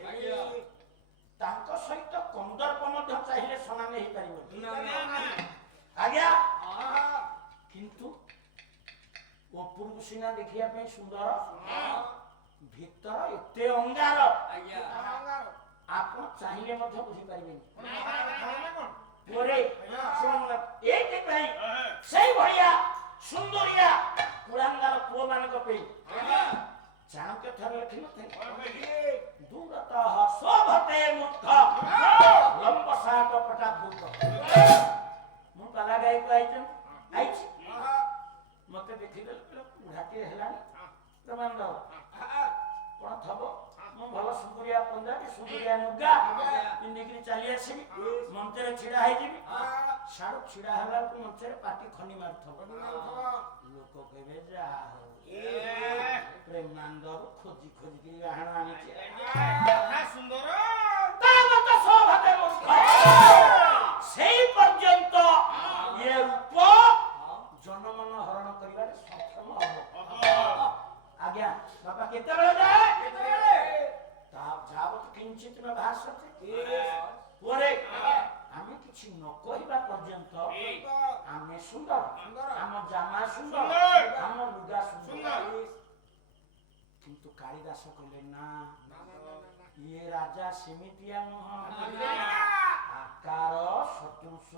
ଥିଲେ ତାଙ୍କ ସହିତ କନ୍ଦର୍ପ ମଧ୍ୟ ଚାହିଁଲେ ସମାନ ହେଇପାରିବନି ଆଜ୍ଞା କିନ୍ତୁ ଉପରକୁ ସିନା ଦେଖିବା ପାଇଁ ସୁନ୍ଦର ଭିତର ଏତେ ଅଙ୍ଗାର ଆପଣ ଚାହିଁଲେ ମଧ୍ୟ ବୁଝିପାରିବେନି ଏଇଥିପାଇଁ ସେଇଭଳିଆ ସୁନ୍ଦରିଆ କୁଳାଙ୍ଗାର ପୁଅ ମାନଙ୍କ ପାଇଁ ଚାଣକ୍ୟ ଥରେ ଲେଖିନଥିଲେ ଦୂରତଃ ଶୋଭତେ ମୁକ୍ତ ଲମ୍ବ ସାଟ ପଟା ଭୂତ ମୁଁ ପାଲା ଗାଈକୁ ଆଇଛି ମତେ ଦେଖିଦେଲେ ବୁଢାଟିଏ ହେଲାଣି ପ୍ରମାଣ ଦବ କଣ ଥବ ମୁଁ ଭଲ ସୁନ୍ଦରିଆ ପଞ୍ଜାବୀ ସୁନ୍ଦରିଆ ଲୁଗା ପିନ୍ଧିକିରି ଚାଲି ଆସିବି ମଞ୍ଚରେ ଛିଡା ହେଇଯିବି ସାଡୁ ଛିଡା ହେଲା ବେଳକୁ ମଞ୍ଚରେ ପାଟି ଖନି ମାରୁଥିବ ଲୋକ କହିବେ ଯାହା ହଉ ପ୍ରେମାନନ୍ଦରୁ ଖୋଜି ଖୋଜିକି ଗାହାଣ ଆଣିଛି ସେଇ ପର୍ଯ୍ୟନ୍ତ ଏ ରୂପ ଜନମନ ହରଣ କରିବାରେ ସକ୍ଷମ ହବ ଆଜ୍ଞା ବାପା କେତେବେଳେ ଯାଏ ଯାବତ କିଞ୍ଚିତ ଭାଷତେ ପରେ ଆମେ କିଛି ନ କହିବା ପର୍ଯ୍ୟନ୍ତ ଆମେ ସୁନ୍ଦର ଆମ ଜାମା ସୁନ୍ଦର ଆମ ଲୁଗା ସୁନ୍ଦର କିନ୍ତୁ କାଳିଦାସ କହିଲେ ନା ଇଏ ରାଜା ସେମିତିଆ ନୁହଁ ଆକାର ସଦୃଶ